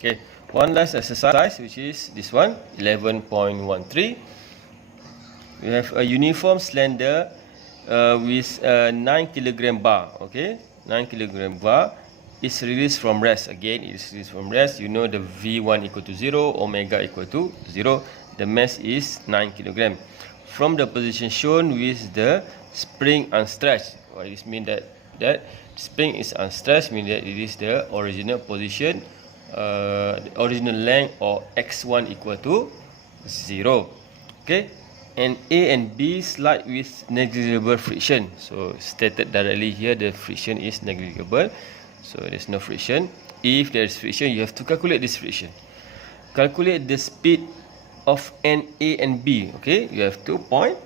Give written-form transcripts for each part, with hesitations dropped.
Okay, one last exercise, which is this one, 11.13. We have a uniform slender with a 9 kg bar. Okay, 9 kg bar is released from rest. Again, it is released from rest. You know the V1 equal to 0, omega equal to 0. The mass is 9 kg. From the position shown with the spring unstretched. What this mean that spring is unstretched, means that it is the original position, the original length, or x1 equal to 0. Okay, and A and B slide with negligible friction. So stated directly here, the friction is negligible, so there's no friction. If there is friction, you have to calculate this friction. Calculate the speed of an A and B. Okay, you have 2 points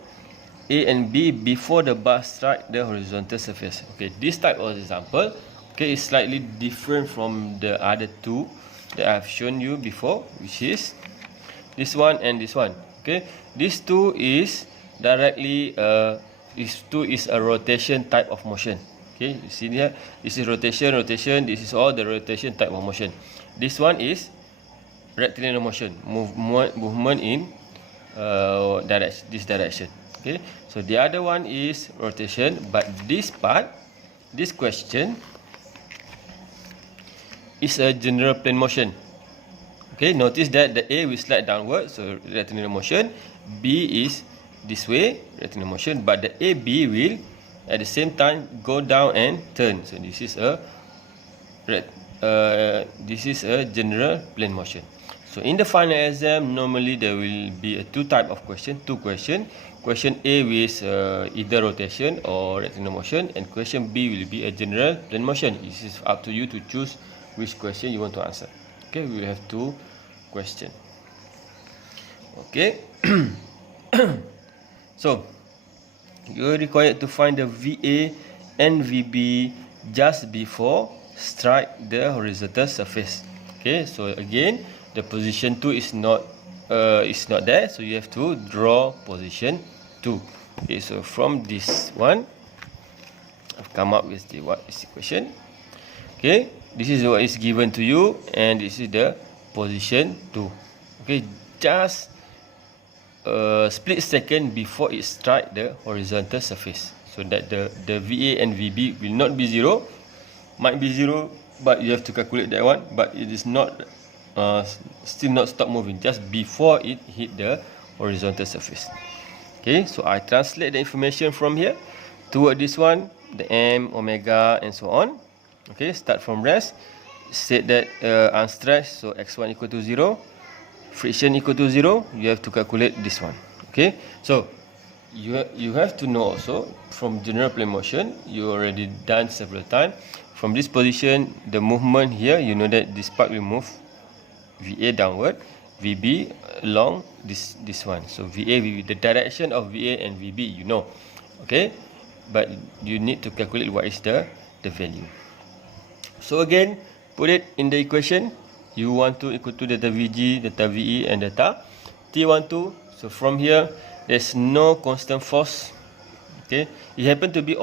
A and B before the bar strike the horizontal surface. Okay, this type of example, okay, is slightly different from the other two that I've shown you before, which is this one and this one. Okay, this two is directly this two is a rotation type of motion. Okay, you see here, this is rotation. This is all the rotation type of motion. This one is rectilinear motion, movement in this direction. Okay, so the other one is rotation, but this part, this question is a general plane motion. Okay, notice that the A will slide downward, so rectilinear motion. B is this way, rectilinear motion, but the AB will at the same time go down and turn. So this is a general plane motion. So in the final exam, normally there will be two type of question, two question. Question A with either rotation or rectilinear motion, and question B will be a general plane motion. It is up to you to choose which question you want to answer. Okay, we will have two questions. Okay, so you are required to find the VA and VB just before strike the horizontal surface. Okay, so again, the position 2 is not there, so you have to draw position 2. Okay, so from this one, I've come up with what is the question. Okay, this is what is given to you, and this is the position 2. Okay, just a split second before it strike the horizontal surface, so that the VA and VB will not be 0. Might be 0, but you have to calculate that one, but it is not still not stop moving, just before it hit the horizontal surface. Okay, so I translate the information from here toward this one, the M, omega, and so on. Okay, start from rest, said that unstretched, so x1 equal to 0, friction equal to 0, you have to calculate this one. Okay, so you have to know also from general plane motion, you already done several times. From this position, the movement here, you know that this part will move VA downward, VB along this one. So VA, VB, the direction of VA and VB, you know. Okay, but you need to calculate what is the value. So again, put it in the equation. U12 equal to delta VG, delta VE, and delta T12. So from here, there's no constant force. Okay, it happened to be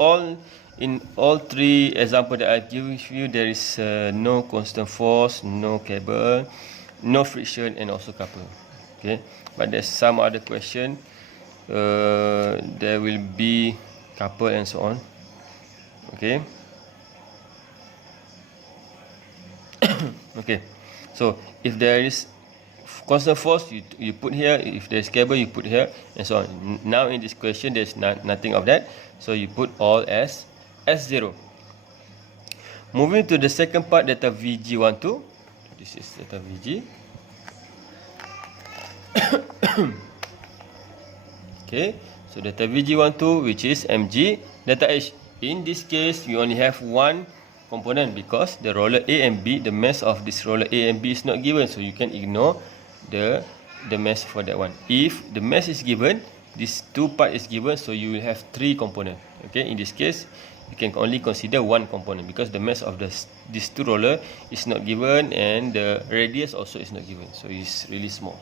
in all three examples that I've given you, there is no constant force, no cable, no friction, and also couple. Okay, but there's some other question. There will be couple and so on. Okay. Okay, so if there is constant force, you put here. If there's cable, you put here, and so on. Now in this question, there's nothing of that, so you put all as S0. Moving to the second part, delta VG12. This is delta VG. Okay, so delta VG12, which is mg delta H. In this case, we only have one component because the roller A and B, the mass of this roller A and B is not given, so you can ignore the mass for that one. If the mass is given, this two part is given, so you will have three components. Okay, in this case, you can only consider one component because the mass of these two roller is not given, and the radius also is not given, so it's really small.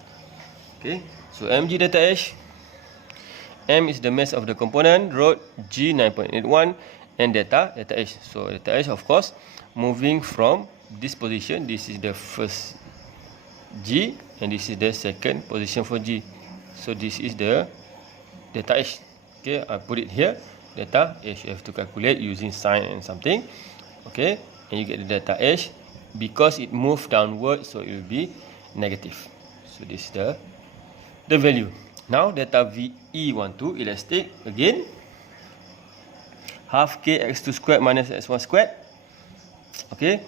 Okay, so mg delta H, m is the mass of the component, rho g 9.81, and delta H. So delta H, of course, moving from this position, this is the first G, and this is the second position for G. So this is the delta H. Okay, I put it here. Delta H, you have to calculate using sign and something. Okay, and you get the delta H. Because it moved downward, so it will be negative. So this is the value. Now delta VE12 elastic again. Half k x2 squared minus x1 squared. Okay,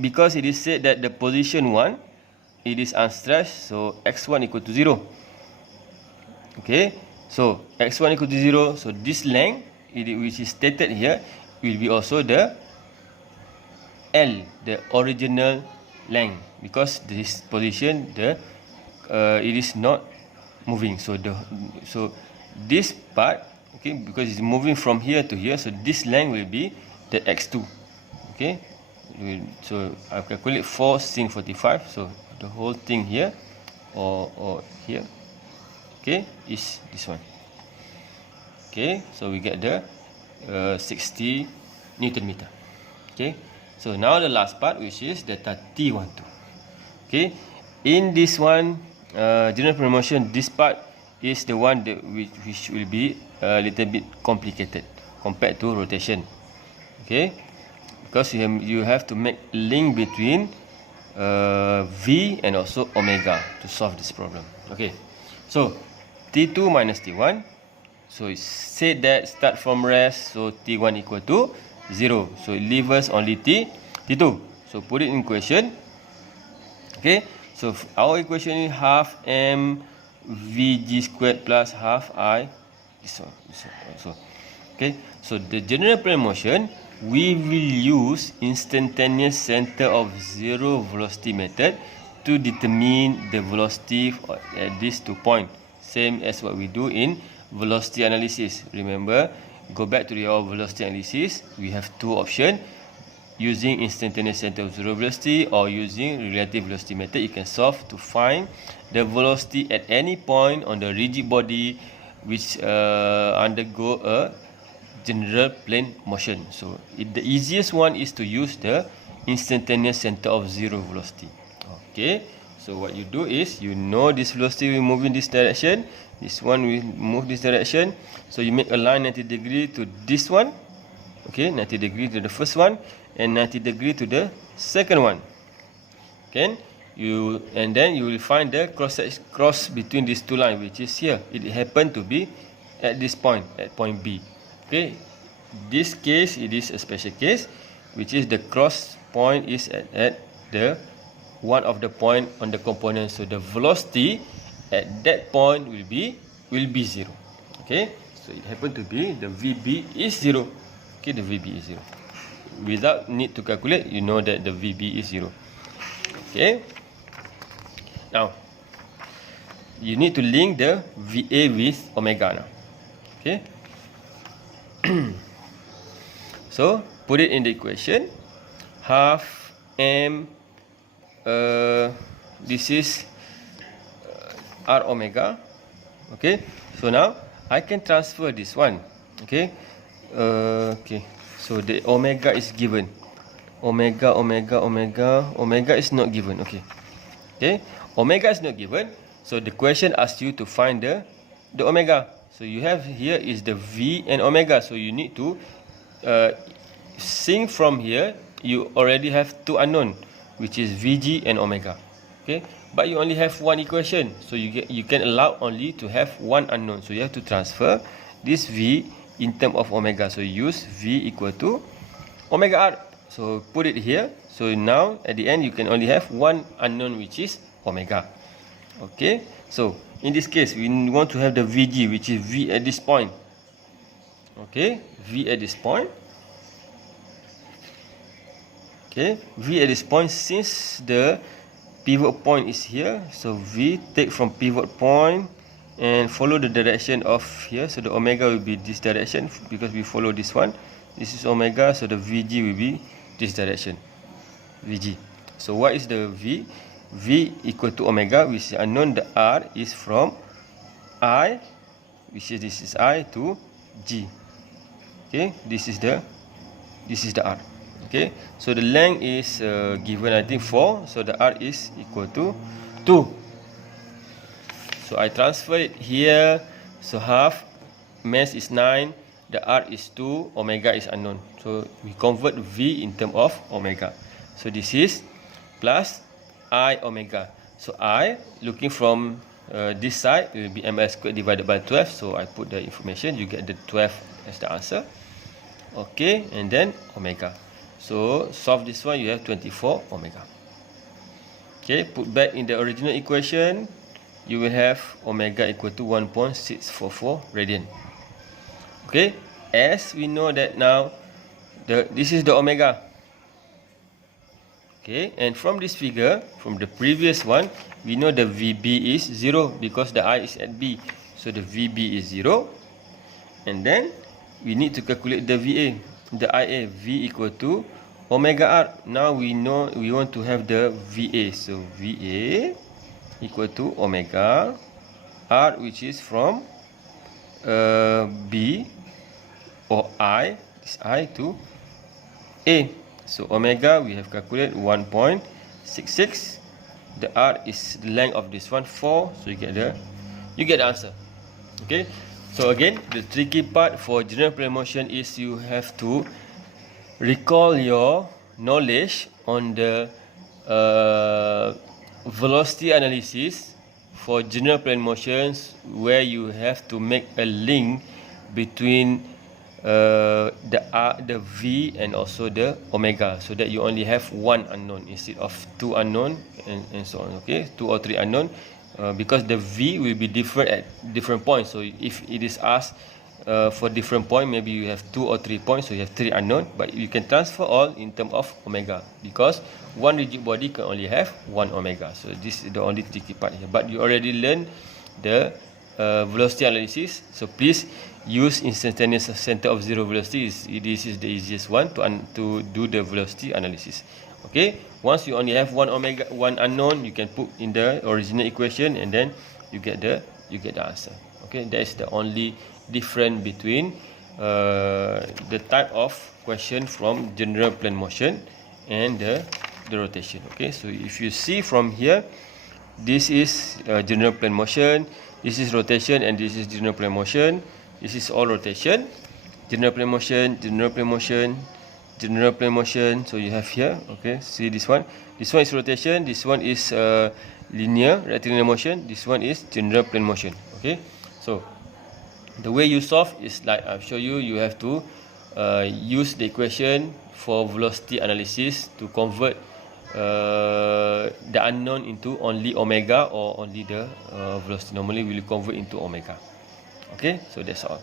because it is said that the position 1, it is unstretched, so x1 equal to 0. Okay, so x1 equal to 0, so this length, which is stated here, will be also the L, the original length, because this position, it is not moving. So this part, okay, because it's moving from here to here, so this length will be the x2. Okay, so I calculate 4 sin 45, so the whole thing here or here, okay, is this one. Okay, so we get the 60 Newton meter. Okay, so now the last part, which is delta T12. Okay, in this one, general promotion, this part is the one that which will be a little bit complicated compared to rotation. Okay, because you have to make link between V and also omega to solve this problem. Okay, so T2 minus T1. So it said that start from rest, so T1 equal to 0. So it leaves us only T2. So put it in equation. Okay, so our equation is half m Vg squared plus half I. This one. So okay, so the general plane motion, we will use instantaneous center of zero velocity method to determine the velocity at these 2 points. Same as what we do in velocity analysis. Remember, go back to your velocity analysis. We have 2 options. Using instantaneous center of zero velocity or using relative velocity method, you can solve to find the velocity at any point on the rigid body which undergo a general plane motion. So the easiest one is to use the instantaneous center of zero velocity. Okay, so what you do is, you know this velocity will move in this direction, this one will move this direction, so you make a line 90 degree to this one. Okay, 90 degree to the first one and 90 degree to the second one. Okay, and then you will find the cross between these 2 lines, which is here. It happened to be at this point, at point B. Okay, this case, it is a special case, which is the cross point is at the one of the point on the component. So the velocity at that point will be 0. Okay, so it happened to be the VB is 0. Okay, the VB is 0. Without need to calculate, you know that the VB is 0. Okay, now you need to link the VA with omega now. Okay, so put it in the equation. Half m, this is r omega. Okay, so now I can transfer this one. Okay, okay, so the omega is given. Omega is not given. Okay, omega is not given, so the question asks you to find the omega. So you have here is the V and omega, so you need to think from here. You already have 2 unknown, which is Vg and omega. Okay, but you only have 1 equation, so you can allow only to have 1 unknown, so you have to transfer this V in terms of omega. So use V equal to omega r. So put it here. So now at the end you can only have 1 unknown, which is omega. Okay, so in this case we want to have the Vg, which is V at this point. Okay, V at this point. Okay, V at this point, since the pivot point is here, so V take from pivot point and follow the direction of here. So the omega will be this direction because we follow this one. This is omega, so the Vg will be this direction, Vg. So what is the V? V equal to omega, which is unknown. The R is from I, which is this is I, to G. Okay, this is the R. Okay, so the length is given, I think 4, so the r is equal to 2. So I transfer it here, so half, mass is 9, the r is 2, omega is unknown. So we convert v in term of omega. So this is plus I omega. So I, looking from this side, it will be ml squared divided by 12. So I put the information, you get the 12 as the answer. Okay, and then omega. So solve this one, you have 24 omega. Okay, put back in the original equation, you will have omega equal to 1.644 radian. Okay, as we know that now, this is the omega. Okay, and from this figure, from the previous one, we know the VB is 0 because the I is at B. So the VB is 0. And then we need to calculate the VA. The IA, V equal to omega R. Now we know we want to have the VA. So VA equal to omega R, which is from B or I, this I to A. So omega we have calculated 1.66. The R is the length of this one, 4. So you get the answer. Okay. So again, the tricky part for general plane motion is you have to recall your knowledge on the velocity analysis for general plane motions, where you have to make a link between the V and also the omega, so that you only have one unknown instead of two unknown and so on. Okay, 2 or 3 unknown. Because the V will be different at different points. So if it is asked for different point, maybe you have 2 or 3 points, so you have 3 unknown, but you can transfer all in terms of omega, because one rigid body can only have 1 omega. So this is the only tricky part here, but you already learned the velocity analysis. So please use instantaneous center of zero velocity. This is the easiest one to do the velocity analysis. Okay, once you only have 1 omega, 1 unknown, you can put in the original equation, and then you get the answer. Okay, that is the only difference between the type of question from general plane motion and the rotation. Okay, so if you see from here, this is general plane motion, this is rotation, and this is general plane motion. This is all rotation, general plane motion, general plane motion, general plane motion. So you have here, okay, see this one is rotation, this one is linear rectilinear motion, this one is general plane motion. Okay, so the way you solve is like I've shown you. You have to use the equation for velocity analysis to convert the unknown into only omega or only the velocity. Normally we will convert into omega. Okay, so that's all.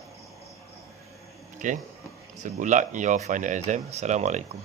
Okay, so good luck in your final exam. Assalamualaikum.